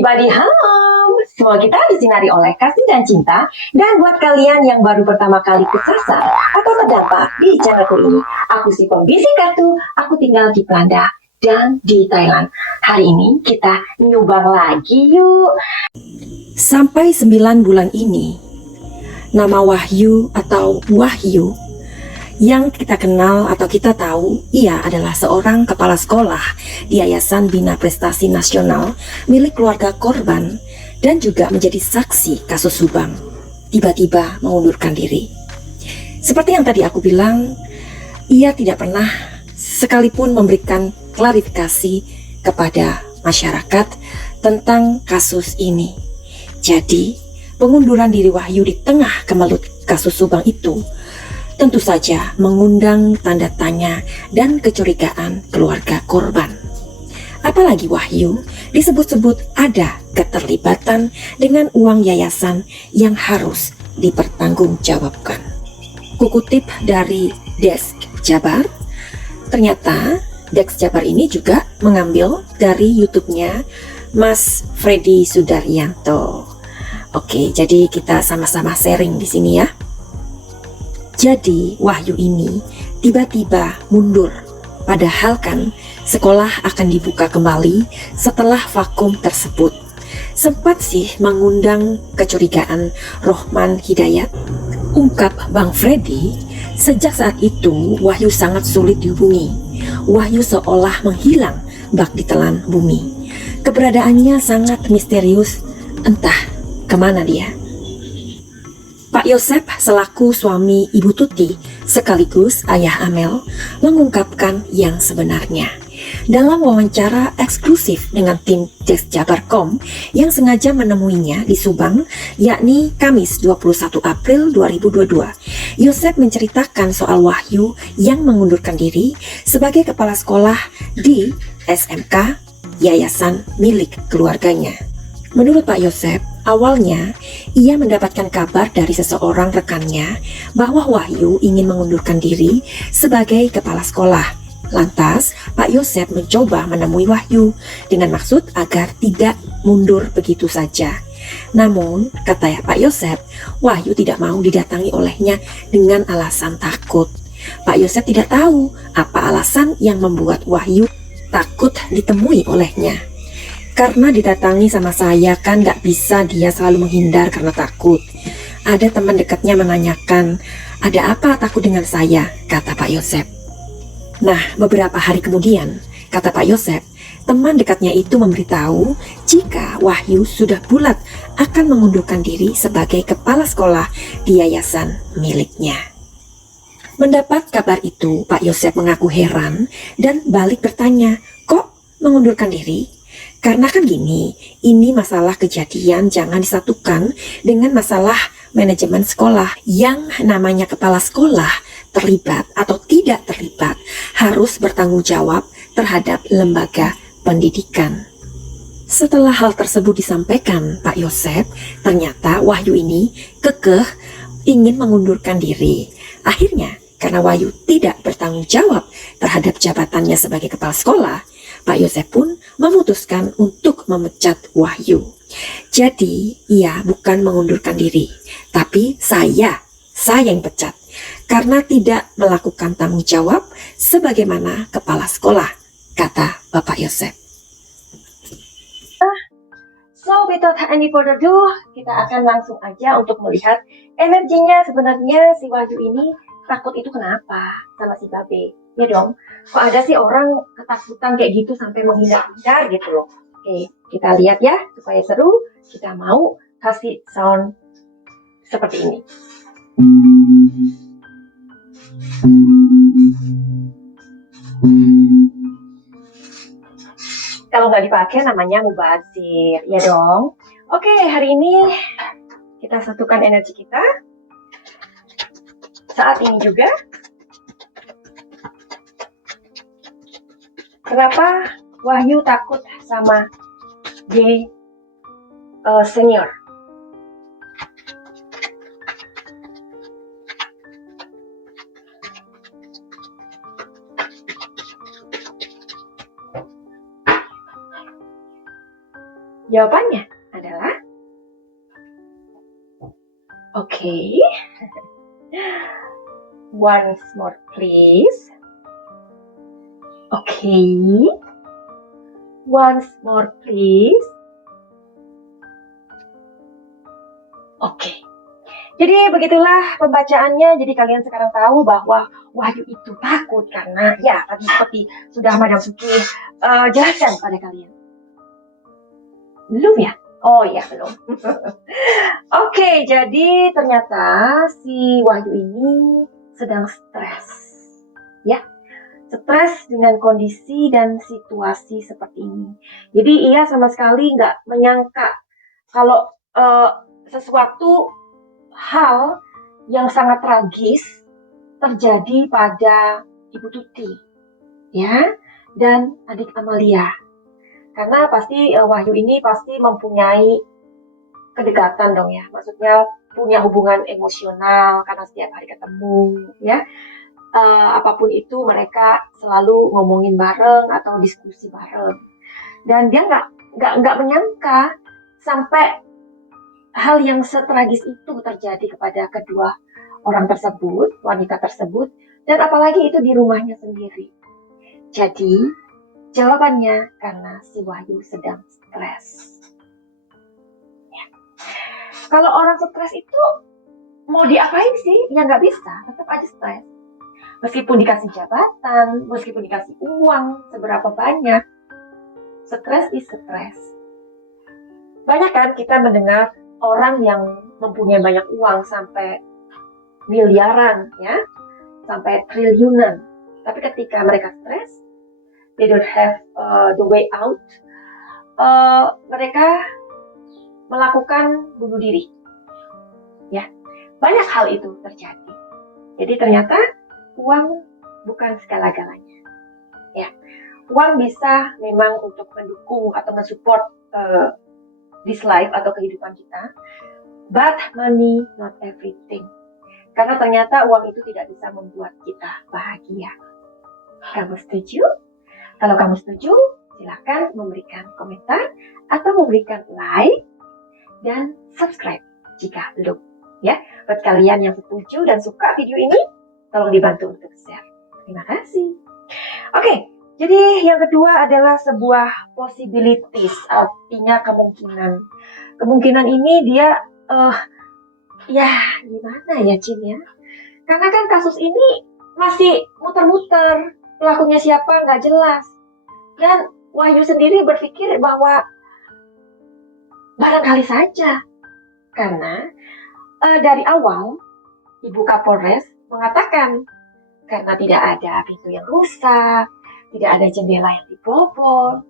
Everybody home! Semua kita disinari oleh kasih dan cinta. Dan buat kalian yang baru pertama kali kesasar atau terdampak di channelku ini, aku si pembisik kartu, aku tinggal di Belanda dan di Thailand. Hari ini kita nyumbang lagi yuk. Sampai 9 bulan ini, nama Wahyu atau Wahyu yang kita kenal atau kita tahu, ia adalah seorang kepala sekolah di Yayasan Bina Prestasi Nasional milik keluarga korban dan juga menjadi saksi kasus Subang, tiba-tiba mengundurkan diri. Seperti yang tadi aku bilang, ia tidak pernah sekalipun memberikan klarifikasi kepada masyarakat tentang kasus ini. Jadi, pengunduran diri Wahyu di tengah kemelut kasus Subang itu tentu saja mengundang tanda tanya dan kecurigaan keluarga korban. Apalagi Wahyu disebut-sebut ada keterlibatan dengan uang yayasan yang harus dipertanggungjawabkan. Kukutip dari Desk Jabar, ternyata Desk Jabar ini juga mengambil dari YouTube-nya Mas Freddy Sudaryanto. Oke, jadi kita sama-sama sharing di sini ya. Jadi Wahyu ini tiba-tiba mundur, padahal kan sekolah akan dibuka kembali setelah vakum tersebut. Sempat sih mengundang kecurigaan Rohman Hidayat. Ungkap Bang Freddy, sejak saat itu Wahyu sangat sulit dihubungi. Wahyu seolah menghilang bak ditelan bumi. Keberadaannya sangat misterius, entah kemana dia. Pak Yosep selaku suami Ibu Tuti sekaligus ayah Amel mengungkapkan yang sebenarnya. Dalam wawancara eksklusif dengan tim Desk Jabar.com yang sengaja menemuinya di Subang, yakni Kamis 21 April 2022, Yosep menceritakan soal Wahyu yang mengundurkan diri sebagai kepala sekolah di SMK yayasan milik keluarganya. Menurut Pak Yosep, awalnya ia mendapatkan kabar dari seseorang rekannya bahwa Wahyu ingin mengundurkan diri sebagai kepala sekolah. Lantas, Pak Yosep mencoba menemui Wahyu dengan maksud agar tidak mundur begitu saja. Namun, kata Pak Yosep, Wahyu tidak mau didatangi olehnya dengan alasan takut. Pak Yosep tidak tahu apa alasan yang membuat Wahyu takut ditemui olehnya. Karena didatangi sama saya kan gak bisa dia selalu menghindar karena takut. Ada teman dekatnya menanyakan, ada apa takut dengan saya, kata Pak Yosep. Nah, beberapa hari kemudian, kata Pak Yosep, teman dekatnya itu memberitahu jika Wahyu sudah bulat akan mengundurkan diri sebagai kepala sekolah di yayasan miliknya. Mendapat kabar itu, Pak Yosep mengaku heran dan balik bertanya, kok mengundurkan diri? Karena kan gini, ini masalah kejadian jangan disatukan dengan masalah manajemen sekolah. Yang namanya kepala sekolah terlibat atau tidak terlibat harus bertanggung jawab terhadap lembaga pendidikan. Setelah hal tersebut disampaikan Pak Yosep, ternyata Wahyu ini kekeh ingin mengundurkan diri. Akhirnya, karena Wahyu tidak bertanggung jawab terhadap jabatannya sebagai kepala sekolah, Pak Yosep pun memutuskan untuk memecat Wahyu. Jadi, ia bukan mengundurkan diri, tapi saya yang pecat karena tidak melakukan tanggung jawab sebagaimana kepala sekolah, kata Bapak Yosep. So, without any further ado, kita akan langsung aja untuk melihat energinya sebenarnya si Wahyu ini takut itu kenapa sama si Babe. Ya dong, kok ada sih orang ketakutan kayak gitu sampai menghindar-hindar gitu loh. Oke, kita lihat ya, supaya seru, kita mau kasih sound seperti ini. Kalau nggak dipakai namanya mubazir, ya dong. Oke, hari ini kita satukan energi kita. Saat ini juga, kenapa Wahyu takut sama G senior? Jawabannya adalah oke. Once more please. Oke. Once more please. Oke. Jadi begitulah pembacaannya. Jadi kalian sekarang tahu bahwa Wahyu itu takut karena ya tadi seperti sudah Madam Suki jelaskan pada kalian. Belum ya? Oh ya belum. Oke, jadi ternyata si Wahyu ini sedang stres. Ya, stres dengan kondisi dan situasi seperti ini. Jadi ia sama sekali nggak menyangka kalau sesuatu hal yang sangat tragis terjadi pada Ibu Tuti, ya, dan adik Amalia. Karena pasti Wahyu ini pasti mempunyai kedekatan dong ya, maksudnya punya hubungan emosional karena setiap hari ketemu, ya. Apapun itu mereka selalu ngomongin bareng atau diskusi bareng. Dan dia nggak menyangka sampai hal yang setragis itu terjadi kepada kedua orang tersebut, wanita tersebut, dan apalagi itu di rumahnya sendiri. Jadi, jawabannya karena si Wahyu sedang stres. Ya. Kalau orang stres itu mau diapain sih? Ya nggak bisa, tetap aja stres. Meskipun dikasih jabatan, meskipun dikasih uang seberapa banyak, stres is stres. Banyak kan kita mendengar orang yang mempunyai banyak uang sampai miliaran, ya, sampai triliunan. Tapi ketika mereka stres, they don't have the way out. Mereka melakukan bunuh diri. Ya, banyak hal itu terjadi. Jadi ternyata uang bukan segala-galanya. Ya, uang bisa memang untuk mendukung atau mensupport this life atau kehidupan kita, but money not everything. Karena ternyata uang itu tidak bisa membuat kita bahagia. Kamu setuju? Kalau kamu setuju, silakan memberikan komentar atau memberikan like dan subscribe jika belum. Ya, buat kalian yang setuju dan suka video ini, tolong dibantu untuk share. Terima kasih. Oke. Jadi yang kedua adalah sebuah possibilities, artinya kemungkinan. Kemungkinan ini dia, ya gimana ya Cin ya? Karena kan kasus ini masih muter-muter, pelakunya siapa nggak jelas. Dan Wahyu sendiri berpikir bahwa barangkali saja. Karena dari awal Ibu Kapolres mengatakan karena tidak ada pintu yang rusak, tidak ada jendela yang dibobol,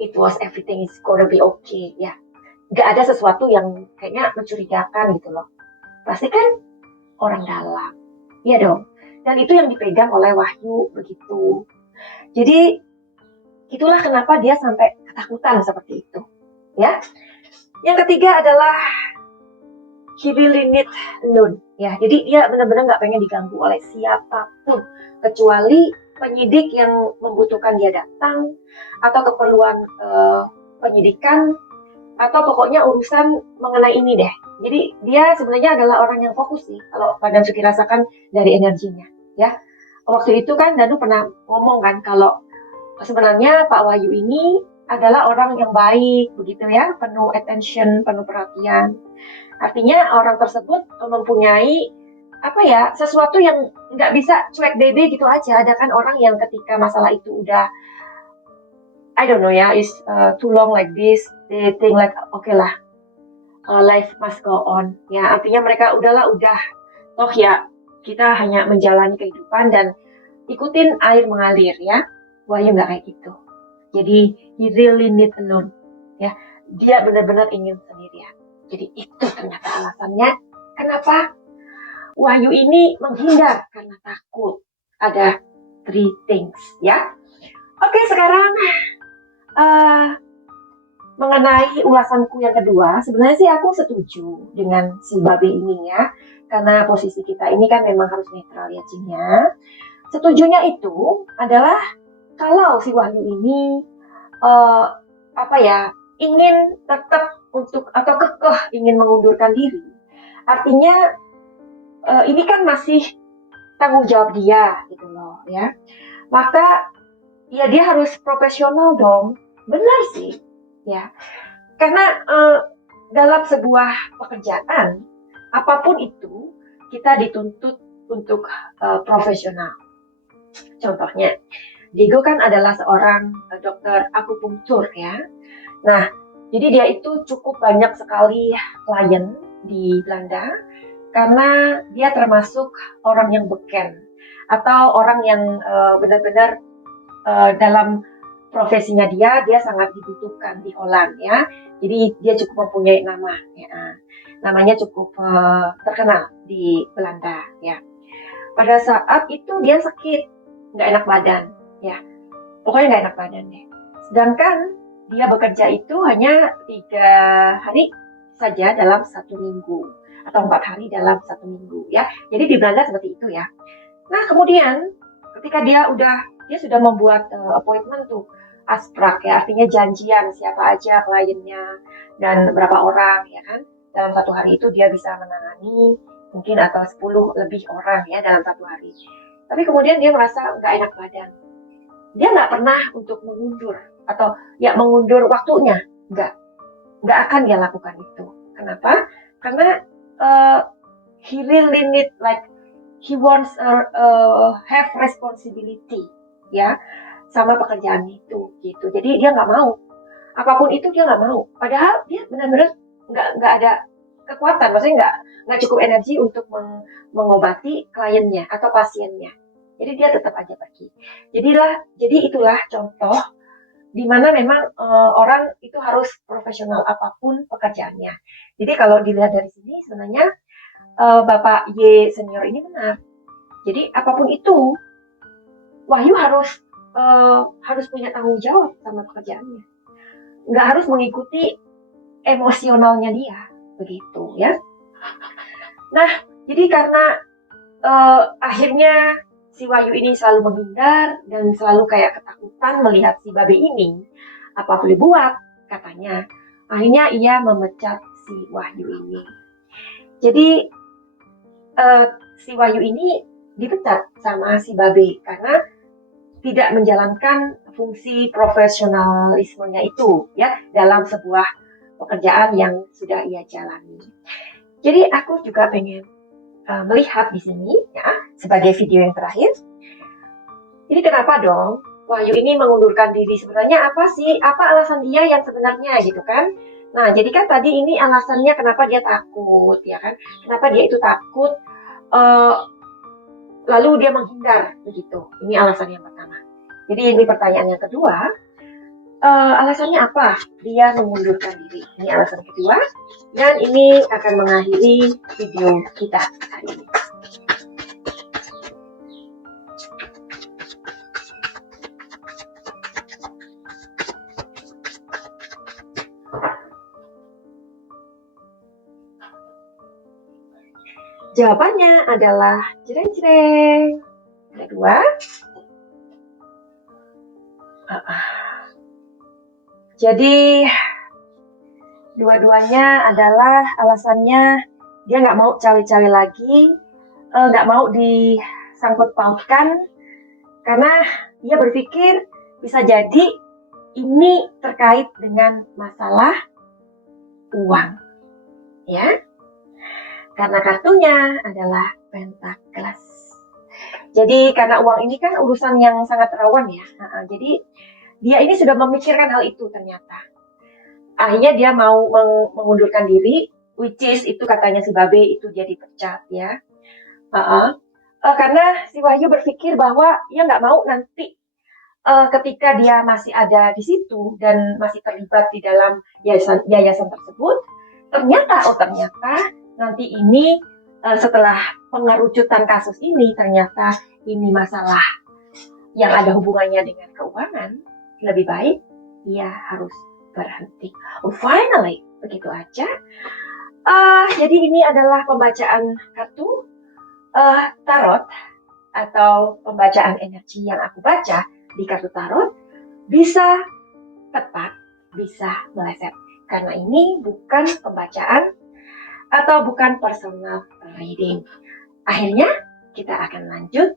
it was everything is gonna be okay, ya. Gak ada sesuatu yang kayaknya mencurigakan gitu loh. Pasti kan orang dalam, ya dong. Dan itu yang dipegang oleh Wahyu begitu. Jadi itulah kenapa dia sampai ketakutan seperti itu, ya. Yang ketiga adalah he really need alone, ya. Jadi dia benar-benar nggak pengen diganggu oleh siapapun kecuali penyidik yang membutuhkan dia datang atau keperluan penyidikan atau pokoknya urusan mengenai ini deh. Jadi dia sebenarnya adalah orang yang fokus sih kalau Madam Suki rasakan dari energinya, ya. Waktu itu kan Danu pernah ngomong kan kalau sebenarnya Pak Wahyu ini adalah orang yang baik begitu ya, penuh attention, penuh perhatian. Artinya orang tersebut mempunyai apa ya, sesuatu yang nggak bisa cuek dede gitu aja. Ada kan orang yang ketika masalah itu udah I don't know ya, is too long like this, they think like okay lah, life must go on. Ya artinya mereka udah toh ya kita hanya menjalani kehidupan dan ikutin air mengalir ya. Wahyu nggak kayak gitu. Jadi he really need alone. Ya dia benar-benar ingin sendirian. Jadi itu ternyata alasannya kenapa Wahyu ini menghindar karena takut. Ada 3 things ya. Oke, sekarang mengenai ulasanku yang kedua, sebenarnya sih aku setuju dengan si Babe ini ya. Karena posisi kita ini kan memang harus netral ya Cinya. Setujunya itu adalah kalau si Wahyu ini ingin tetap untuk atau kekeh ingin mengundurkan diri, artinya ini kan masih tanggung jawab dia gitu loh ya. Maka ya dia harus profesional dong. Benar sih ya. Karena dalam sebuah pekerjaan apapun itu kita dituntut untuk profesional. Contohnya, Diego kan adalah seorang dokter akupunktur ya. Nah, jadi dia itu cukup banyak sekali klien di Belanda karena dia termasuk orang yang beken atau orang yang benar-benar dalam profesinya dia sangat dibutuhkan di Holland ya. Jadi dia cukup mempunyai nama ya. Namanya cukup terkenal di Belanda ya. Pada saat itu dia sakit, nggak enak badan ya. Pokoknya nggak enak badan deh. Sedangkan dia bekerja itu hanya 3 hari saja dalam 1 minggu atau 4 hari dalam 1 minggu ya. Jadi di Belanda seperti itu ya. Nah kemudian ketika dia sudah membuat appointment tuh asprak ya, artinya janjian siapa aja kliennya dan berapa orang ya kan. Dalam 1 hari itu dia bisa menangani mungkin atau 10 lebih orang ya dalam 1 hari. Tapi kemudian dia merasa nggak enak badan. Dia nggak pernah untuk mengundur atau ya mengundur waktunya, nggak akan dia lakukan itu. Kenapa? Karena he really need like he wants have responsibility ya sama pekerjaan itu gitu. Jadi dia nggak mau apapun itu dia nggak mau. Padahal dia benar-benar nggak ada kekuatan, maksudnya nggak cukup energi untuk mengobati kliennya atau pasiennya. Jadi dia tetap aja pergi. Jadi itulah contoh di mana memang orang itu harus profesional apapun pekerjaannya. Jadi kalau dilihat dari sini sebenarnya Bapak Y senior ini benar. Jadi apapun itu Wahyu harus punya tanggung jawab sama pekerjaannya. Nggak harus mengikuti emosionalnya dia, begitu ya. Nah, jadi karena akhirnya si Wahyu ini selalu menghindar dan selalu kayak ketakutan melihat si Babe ini, apa boleh buat katanya. Akhirnya ia memecat si Wahyu ini. Jadi si Wahyu ini dipecat sama si Babe karena tidak menjalankan fungsi profesionalismenya itu ya dalam sebuah pekerjaan yang sudah ia jalani. Jadi aku juga pengen melihat di sini ya sebagai video yang terakhir. Ini kenapa dong Wahyu ini mengundurkan diri, sebenarnya apa sih? Apa alasan dia yang sebenarnya gitu kan? Nah, jadi kan tadi ini alasannya kenapa dia takut ya kan? Kenapa dia itu takut lalu dia menghindar begitu. Ini alasan yang pertama. Jadi ini pertanyaan yang kedua, alasannya apa dia mengundurkan diri? Ini alasan kedua, dan ini akan mengakhiri video kita hari ini. Jawabannya adalah jreng-jreng. Kedua, jadi dua-duanya adalah alasannya dia nggak mau cawe-cawe lagi, nggak mau disangkut pautkan karena dia berpikir bisa jadi ini terkait dengan masalah uang, ya. Karena kartunya adalah Pentacles. Jadi karena uang ini kan urusan yang sangat rawan ya. Jadi dia ini sudah memikirkan hal itu ternyata. Akhirnya dia mau mengundurkan diri, which is itu katanya si Babe itu dia dipecat ya. Karena si Wahyu berpikir bahwa dia nggak mau nanti ketika dia masih ada di situ dan masih terlibat di dalam yayasan tersebut, ternyata nanti ini setelah pengerucutan kasus ini ternyata ini masalah yang ada hubungannya dengan keuangan, lebih baik dia harus berhenti. Finally, begitu aja. Jadi ini adalah pembacaan kartu tarot atau pembacaan energi yang aku baca di kartu tarot. Bisa tepat bisa meleset. Karena ini bukan pembacaan atau bukan personal reading. Akhirnya kita akan lanjut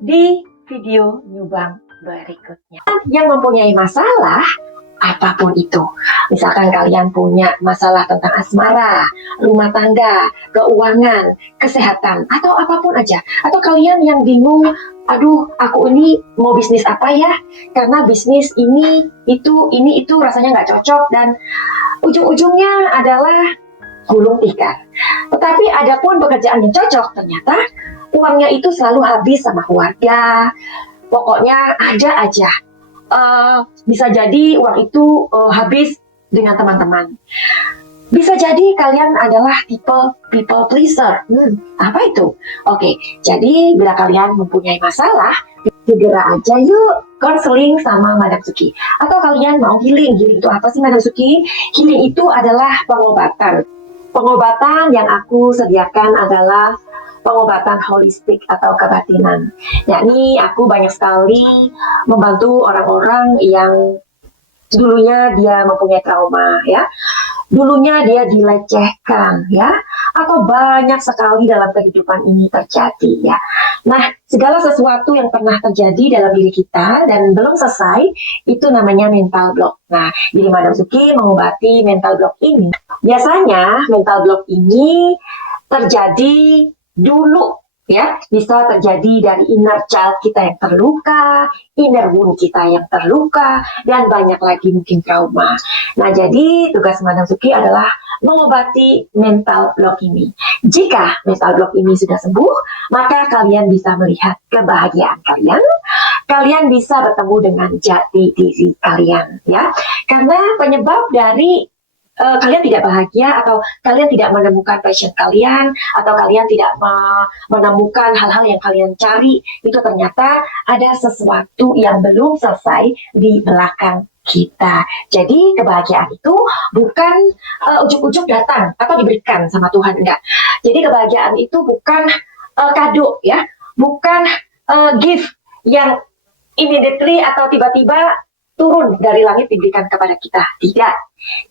di video nyubang berikutnya. Yang mempunyai masalah apapun itu. Misalkan kalian punya masalah tentang asmara, rumah tangga, keuangan, kesehatan, atau apapun aja. Atau kalian yang bingung, aduh aku ini mau bisnis apa ya? Karena bisnis ini itu rasanya nggak cocok dan ujung-ujungnya adalah gulung tikar. Tetapi ada pun pekerjaan yang cocok, ternyata uangnya itu selalu habis sama keluarga. Pokoknya ada aja. Bisa jadi uang itu habis dengan teman-teman. Bisa jadi kalian adalah tipe people pleaser. Apa itu? Oke, jadi bila kalian mempunyai masalah, segera aja yuk konseling sama Madam Suki. Atau kalian mau healing. Healing itu apa sih Madam Suki? Healing itu adalah pengobatan. Pengobatan yang aku sediakan adalah pengobatan holistik atau kebatinan. Yakni aku banyak sekali membantu orang-orang yang dulunya dia mempunyai trauma, ya. Dulunya dia dilecehkan, ya. Atau banyak sekali dalam kehidupan ini terjadi, ya. Nah, segala sesuatu yang pernah terjadi dalam diri kita dan belum selesai, itu namanya mental block. Nah, jadi Madam Suki mengobati mental block ini. Biasanya mental block ini terjadi dulu, ya, bisa terjadi dari inner child kita yang terluka, inner wound kita yang terluka, dan banyak lagi mungkin trauma. Nah, jadi tugas Madam Suki adalah mengobati mental block ini. Jika mental block ini sudah sembuh, maka kalian bisa melihat kebahagiaan kalian. Kalian bisa bertemu dengan jati diri kalian, ya. Karena penyebab dari kalian tidak bahagia atau kalian tidak menemukan passion kalian atau kalian tidak menemukan hal-hal yang kalian cari, itu ternyata ada sesuatu yang belum selesai di belakang kita. Jadi kebahagiaan itu bukan ujuk-ujuk datang atau diberikan sama Tuhan, enggak. Jadi kebahagiaan itu bukan kado, ya, bukan gift yang immediately atau tiba-tiba turun dari langit diberikan kepada kita. Tidak.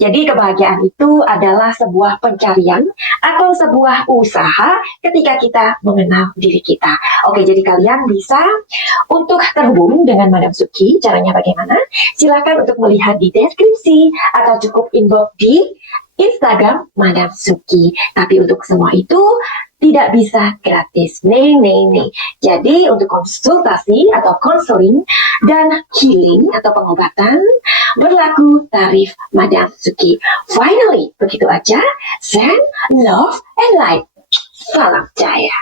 Jadi kebahagiaan itu adalah sebuah pencarian atau sebuah usaha ketika kita mengenal diri kita. Oke, jadi kalian bisa untuk terhubung dengan Madam Suki. Caranya bagaimana? Silakan untuk melihat di deskripsi atau cukup inbox di Instagram Madam Suki. Tapi untuk semua itu tidak bisa gratis. Nih. Jadi untuk konsultasi atau konseling dan healing atau pengobatan berlaku tarif Madam Suki. Finally, begitu aja. Send love and light. Salam jaya.